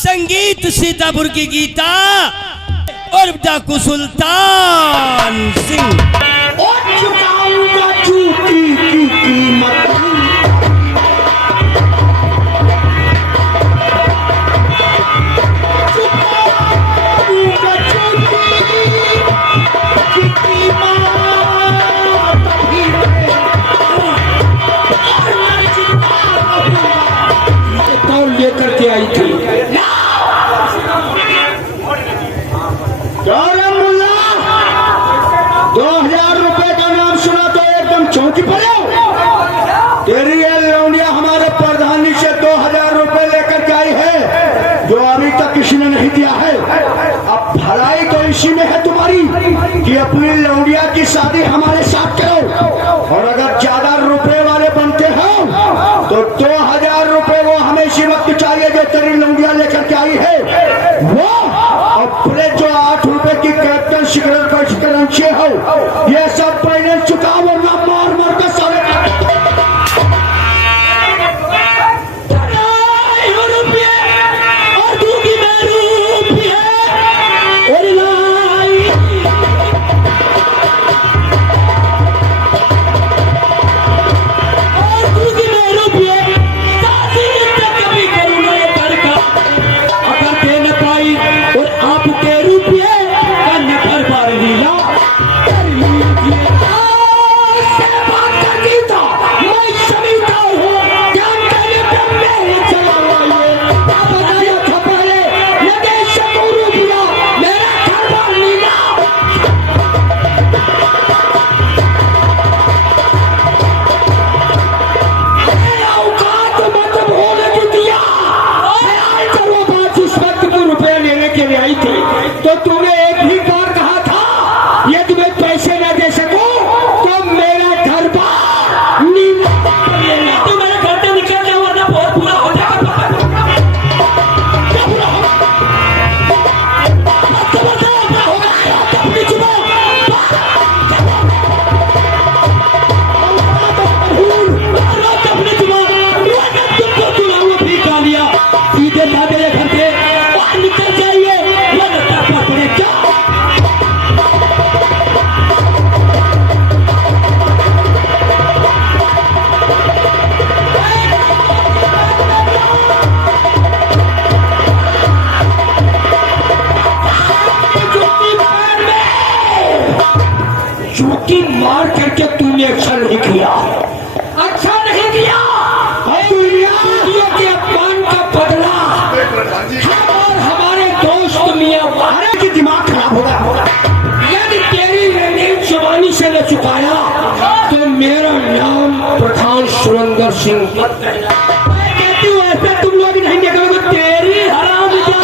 संगीत सीतापुर की गीता और डाकू सुल्तान सिंह। और चुकाऊंगा चूकी की कीमत, चुकाऊंगा चूकी की कीमत भी मैं, और मैं चुका रहूंगा। ये कौन लेकर के आई थी? अरे मुल्ला, 2000 रुपए का नाम सुना तो एकदम चौंकी पड़े। तेरी ये लौंडिया हमारे प्रधान जी से 2000 रुपए लेकर के आई है, जो अभी तक किसी ने नहीं दिया है। अब भलाई तो इसी में है तुम्हारी कि अपनी लौंडिया की शादी हमारे साथ करो, और अगर ज्यादा रुपए वाले बनते हो तो 2000 रुपए वो हमें इसी वक्त चाहिए जो तेरी लौंडिया लेकर के आई है वो। अपने जो 8 रुपए की कैप्टन सिगरेट पर करंसी हो, ये सब पहले चुकाओ वरना मार मार कर सारे तो तूने एक ही बार कहा था, यदि मैं पैसे न दे सकूं तो मेरा घर बार नीला तो मेरे घर से निकल जाओ वरना बहुत बुरा हो जाएगा। सीधे जा मेरे घर से बाहर निकल जाइए। चूकी मार करके तूने अच्छा नहीं किया, अच्छा नहीं किया। दुनिया के अपमान का बदला हम और हमारे दोस्त मियां वाले की दिमाग खराब होगा। यदि तेरी रंगीन जवानी से न चुकाया तो मेरा नाम प्रधान सुरेंद्र सिंह। मैं कहती हूँ ऐसे तुम लोग नहीं निकलोगे, तेरी हराम इतना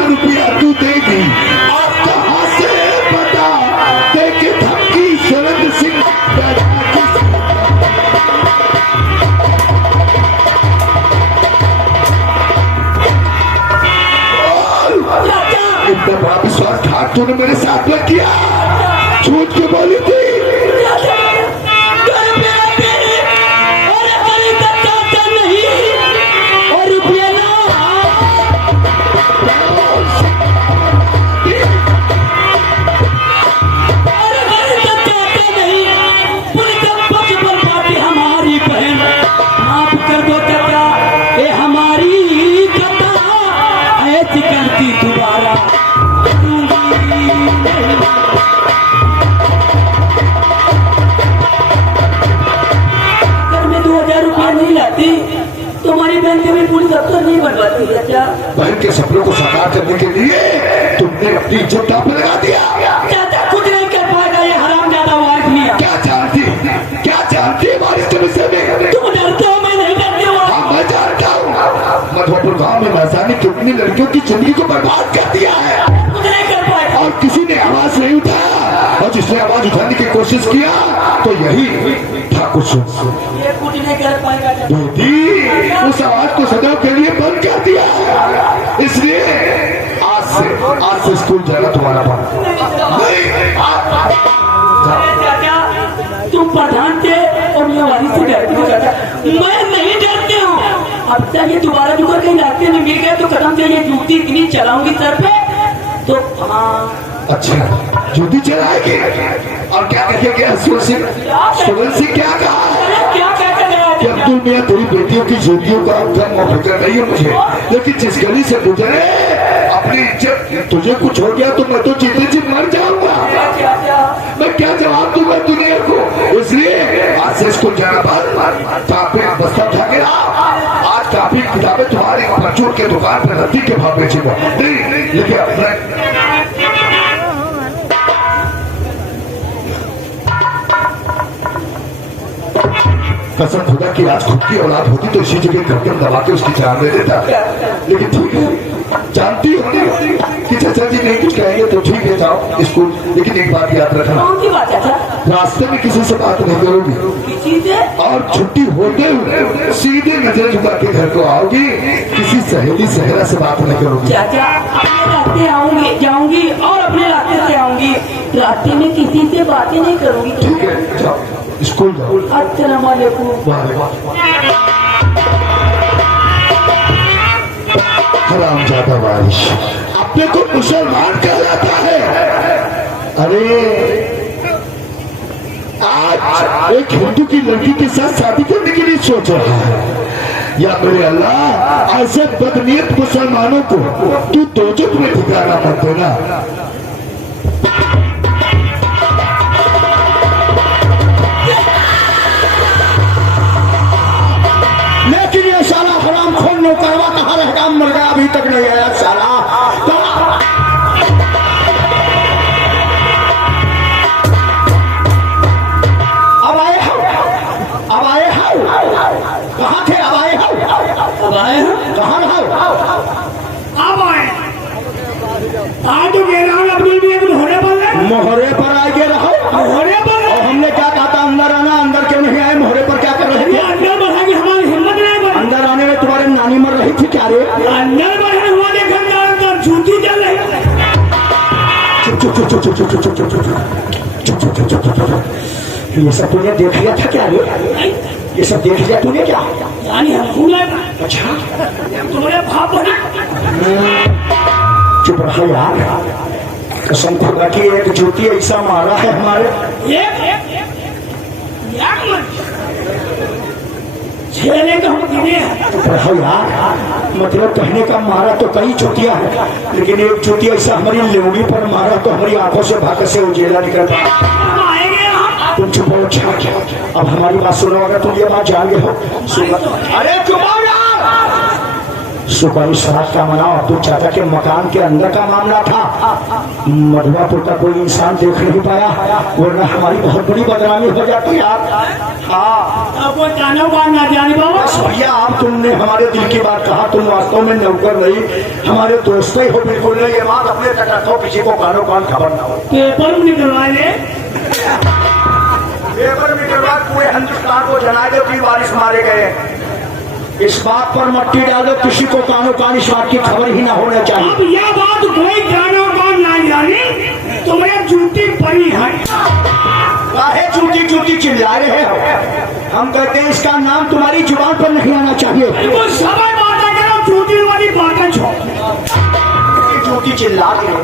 रुपया तू देगी और कहां से बता दे के धमकी सुरेंद्र सिंह। इतना बड़ा विश्वासघात तूने मेरे साथ में किया, झूठ के बोली थी। तुम्हारी बहन के भी पूरी दफ्तर नहीं बनवाती है क्या? बहन के सपनों को साकार करने के लिए तुमने अपनी इज्जत दांव पे लगा दिया। चाचा कुछ नहीं कर पाएगा ये हरामजादा वाइफ मियां। क्या जानती हमारी तुमसे इतनी लड़कियों की जिंदगी को बर्बाद कर दिया है कुछ नहीं कर पाए। और किसी ने आवाज नहीं उठाया, और जिसने आवाज उठाने की कोशिश किया तो यही था कुछ। ये कुछ नहीं कर पाएगा। बेटी उस आवाज को सदैव के लिए बंद कर दिया है, इसलिए आज से स्कूल जाना तुम्हारा बंद नहीं। चाचा तुम प्रधान थे और ये वाली से डरती हो चाचा। मैं नहीं डरती हूँ। अब तक ये दोबारा जुगर कहीं रास्ते में मिल गए तो कदम से ये जूती इतनी चलाऊंगी सर पे तो हाँ। अच्छा जूती चलाएगी और क्या कहेंगे? सुगल सिंह क्या कहा अरे क्या कहते हैं कि अब्दुल मियाँ तेरी बेटियों की जूतियों का फिक्र नहीं है मुझे, लेकिन जिस गली से गुजरे अपनी इज्जत, तुझे कुछ हो गया तो मैं तो जीते जी मर जाऊंगा। मैं क्या जवाब दूंगा दुनिया को? इसलिए आज से स्कूल जाना बंद। काफी बस्ता उठा के आज काफी किताबें तुम्हारी परचूर के दुकान पर रद्दी के भाव बेचूंगा। नहीं लेकिन कसम खुदा की आज खुद की औलाद होती तो इसी जगह गर्दन दबा के उसकी जान दे देता, लेकिन ठीक है जानती होगी कि चाचा जी नहीं कुछ कहेंगे तो ठीक है जाओ स्कूल, लेकिन एक बात याद रखना, कौन सी बात चाचा? रास्ते में किसी से बात नहीं करोगी किसी से? और छुट्टी होते हुए सीधे नजर झुका के घर को आओगी, किसी सहेली सहेरा से बात नहीं करोगी। चाचा अपने रास्ते आऊंगी जाऊंगी और अपने रास्ते से आऊंगी, रास्ते में किसी से बातें नहीं करूंगी। ठीक है जाओ स्कूल जाओ। अस्सलाम वालेकुम। हराम ज्यादा बारिश अपने को मुसलमान कहलाता है। अरे आज एक हिंदू की लड़की के साथ शादी करने के लिए सोच रहा है। या मेरे अल्लाह ऐसे बदनीयत मुसलमानों को तू दोजख में ठिकाना मत देना। लेकिन ये साला हराम खोर नौकरवा कहाँ रह गया? मर गया अभी तक नहीं आया साला। अब आए हो, अब आए हो, कहाँ थे? अब आए हो, अब आए हैं? कहाँ रहो? अब आए आज तो कह रहा हूँ अपनी भी एक मोहरे पर है। मोहरे पर आगे रहो। मोहरे पर और हमने क्या कहा था अंदर आना? अंदर क्यों नहीं आए? मोहरे पर क्या कर रहे ये थे? अंदर बढ़ा की हमारी हिम्मत नहीं बनी। अंदर आने में तुम्हारे नानी मर रही थी क्या रे? अंदर बढ़े हुआ देखा जा रहा था, झूठी चल रही है। चुप चुप चुप चुप चुप चुप चुप चुप चुप चुप चुप चुप चुप चुप। ये सब तूने देख लिया था क्या रे? ये सब देख लिया तूने क्या? यानी हमको लगा अच्छा तुम्हारे भाव बड़ी चुप रहो यार, कसम खुदा की एक जूती ऐसा मारा है हमारे। छेले तो हम गिरे हैं। चुप रहो यार, मतलब कहने का मारा तो कई जूतियां हैं, लेकिन एक जूती ऐसा हमारी लेवड़ी पर मारा तो हमारी आंखों से भाग से उजेला निकल पड़ा। हम आएंगे हम। तुम चुप हो। अच्छा अब हमारी बात सुनो, अगर तुम ये बात जान गए हो सुनो। अरे चुप हो यार। सुपारी शराब का मनाओ अब्दुल चाचा के मकान के अंदर का मामला था। मधुआपुर का कोई इंसान देख नहीं पाया, वरना हमारी बहुत बड़ी बदनामी हो जाती यार। हाँ अब वो जानो बात ना जाने बाबा। भैया आप तुमने हमारे दिल की बात कहा, तुम वास्तव में नौकर नहीं हमारे दोस्त ही हो बिल्कुल नहीं। ये बात अपने तक रखो, किसी को कानो कान खबर ना हो। पेपर में निकलवा ले। पेपर में के बाद पूरे हिंदुस्तान को जला दो कि बारिश मारे गए। इस बात पर मट्टी डालो, किसी को कानो कान इस बात की खबर ही ना होना चाहिए। अब यह बात कोई जानो कौन ना जाने, तुम्हें जूती पड़ी है। काहे चूटी चूटी चिल्ला रहे हो? हम कहते हैं इसका नाम तुम्हारी जुबान पर नहीं आना चाहिए। वो समय बातें करो, जूती वाली बातें छोड़। चूटी चिल्ला रहे हो,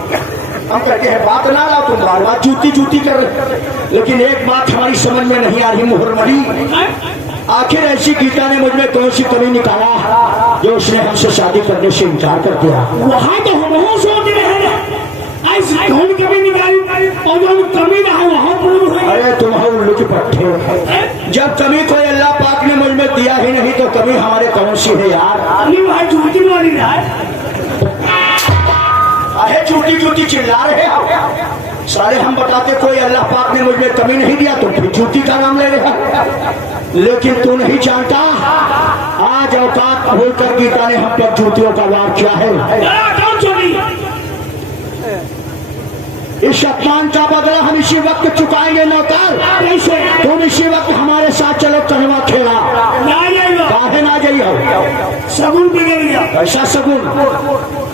हम कहते हैं बात ना लाओ, तुम बार बार जूती जूती कर रहे। लेकिन एक बात हमारी समझ में नहीं आ रही मुहर्रमणी, आखिर ऐसी गीता ने मुझ में कौन सी कमी निकाला जो उसने हमसे शादी करने से इनकार कर दिया? वहाँ तो हम सोच रहे हैं ऐसी कौन कमी निकाली और जो कमी ना है वहाँ पूरी हुई। अरे तुम हो उल्लू के पट्टे, जब कमी कोई अल्लाह पाक ने मुझ में दिया ही नहीं तो कमी हमारे कौन सी है यार? अभी वहाँ जूती वाली ना है। अरे झूठी झूठी चिल्ला रहे हो सारे। हम बताते कोई अल्लाह पाक ने मुझ में कमी नहीं दिया, तुम फिर झूठी का नाम ले रहे हो। लेकिन तू नहीं जानता आज आज औकात होकर गीता ने हम पर जूतियों का वार किया है। कौन चोरी? इस अपमान का बदला हम इसी वक्त चुकाएंगे नौकर। कैसे? तुम इसी वक्त हमारे साथ चलो कनवा खेला। ना जाएगा, काहे ना जाइए? सगुन बिगड़ गया। ऐसा सगुन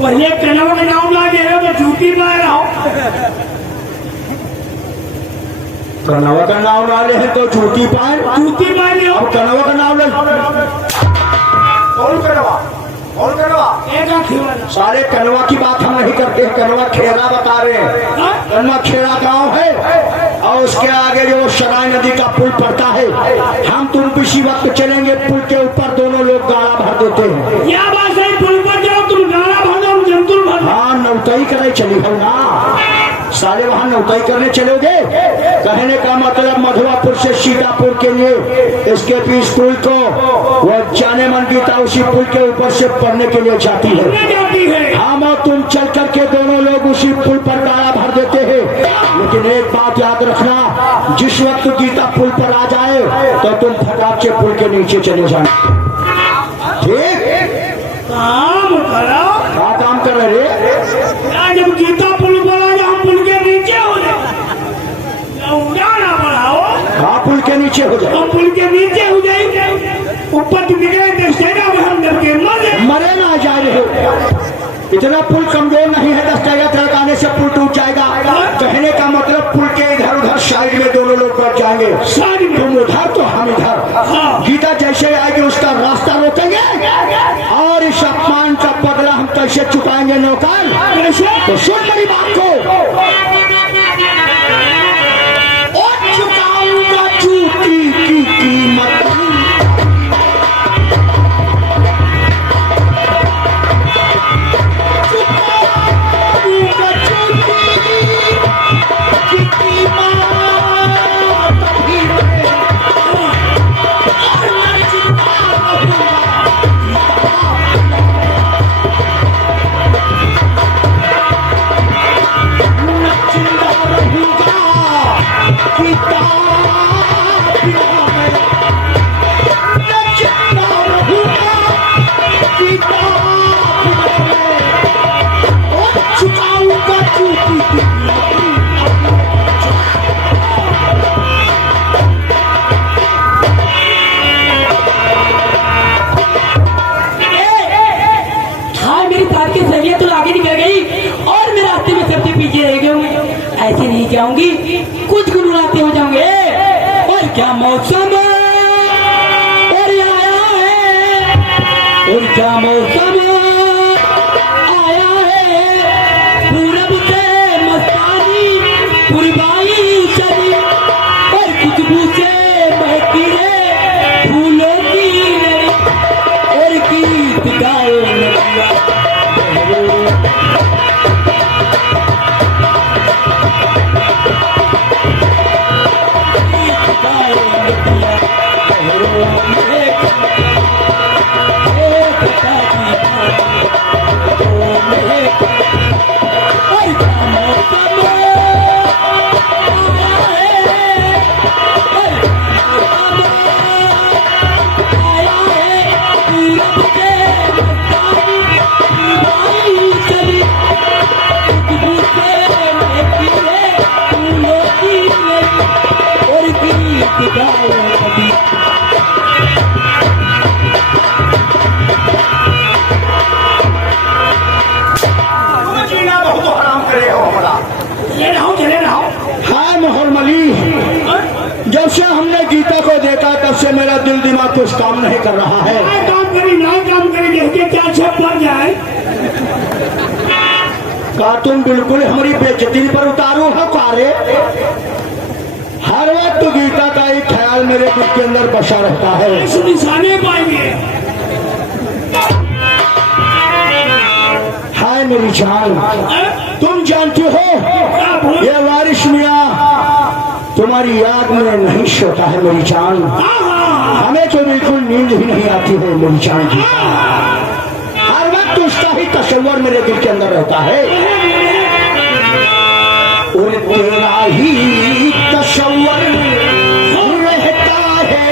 पहले कनवा का नाम ला दे रहे, मैं जूती मार रहा हूँ। कनवा का नाम ना ले तो जूती पाए, जूती मार लियो। अब कनवा का नाम ले। कौन कनवा? कौन कनवा? एक आँख वाला। सारे कनवा की बात हम नहीं करते हैं, कनवा खेड़ा बता रहे हैं। हाँ? कनवा खेड़ा गांव है और उसके आगे जो सराय नदी का पुल पड़ता है, हम तुम इसी वक्त चलेंगे। पुल के ऊपर दोनों लोग गाड़ा भर देते हैं। क्या बात है? पुल पर जाओ, तुम गाना भर दो, जंतुल भर दो। हाँ, नौताई करे चली हो ना, साले वहाँ नौताई करने चलोगे। कहने का मतलब मधुआपुर से सीतापुर के लिए SKP स्कूल को वो जाने मन गीता उसी पुल के ऊपर से पढ़ने के लिए जाती है। जाती है। हम और तुम चल करके दोनों लोग उसी पुल पर गाड़ा भर देते हैं। लेकिन एक बात याद रखना, जिस वक्त गीता पुल पर आ जाए तो तुम फटाक से पुल के नीचे चले जाना। ठीक? काम करो। क्या काम कर रहे रे? जब गीता पुल पर आ जाए, हम पुल के नीचे हो जाए। उड़ाना बढ़ाओ, हाँ, पुल के नीचे हो जाए। हम पुल के नीचे हो जाएंगे। ऊपर तुम निकले दस्तेरा में हम डर के मरे। मरे ना जा रहे हो। इतना पुल कमजोर नहीं है, 10 ट्रक आने से पुल टूट जाएगा। कहने का मतलब पुल के इधर उधर साइड में दोनों लोग बढ़ जाएंगे। साइड में तुम उधर तो हम इधर। गीता जैसे आएगी उसका रास्ता रोकेंगे और इस अपमान का बदला हम कैसे चुकाएंगे नौकर? तो सुन मेरी बात को। और चुकाऊंगा जूती की कीमत। ऐसे नहीं जाऊंगी, कुछ गुनगुनाते हो जाऊंगे। और क्या मौसम और आया है, और क्या मौसम आया है। पूरब से मस्तानी पुरबाई चली, और खुशबू से महकी रे फूलों की लड़ी, और गीत गाए नदिया। जब से हमने गीता को देखा तब से मेरा दिल दिमाग कुछ काम नहीं कर रहा है। काम करी ना काम करी, देखते क्या छप पड़ जाए। का तुम बिल्कुल हमारी बेइज्जती पर उतारू हो कारे? हर वक्त गीता का एक ख्याल मेरे दिल के अंदर बसा रहता है। इस निशाने पाएंगे। हाय मेरी जान, तुम जानती हो ये वारिश मियाँ तुम्हारी याद में नहीं सोता है मेरी जान। हमें तो बिल्कुल नींद ही नहीं आती है मेरी जान की। हर वक्त उसका ही तस्वर मेरे दिल के अंदर रहता है, और तेरा ही तस्वर रहता है।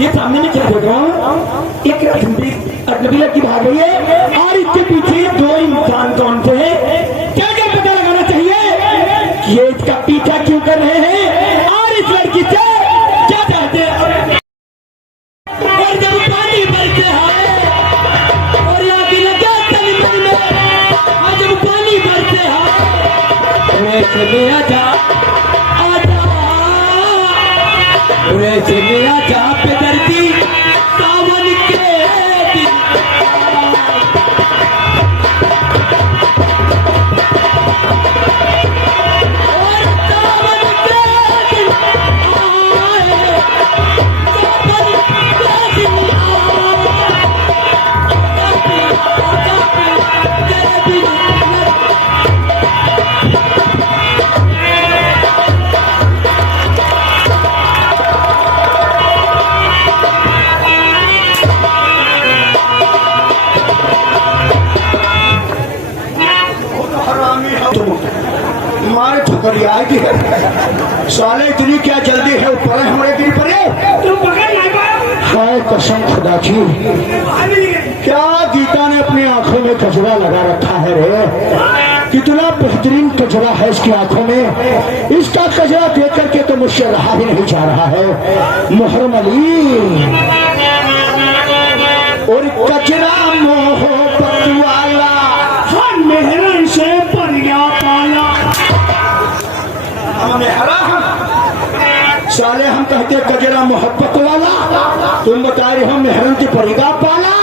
ये सामने में क्या देख रहा हूँ? एक अजनबी लड़की भाग रही है और इसके पीछे दो इंसान कौन से हैं? क्या क्या पता लगाना चाहिए कि ये इसका पीछा क्यों कर रहे हैं और इस लड़की से क्या चाहते हैं? और जब पानी बरसे है और यहाँ की लगा तन में और जब पानी बरसे है चले आजा चले आजा पे धरती सावन के दिन और सावन के दिन आए सावन के दिन तुम्हारे ठुकरिया की है साले, इतनी क्या जल्दी है ऊपर हमारे गिर पड़े। तुम पकड़ नहीं पाए। हाय कसम खुदा की, क्या गीता ने अपनी आंखों में कचरा लगा रखा है रे। कितना बेहतरीन कचरा है इसकी आंखों में। इसका कचरा देख करके तो मुझसे रहा ही नहीं जा रहा है। मुहर्रम अली और कचरा मोहब्बत वाला हम मेहरन से परिया पाया। साले हम कहते कजरा मोहब्बत वाला, तुम बता रहे हो मेहरन की परिगा पाला।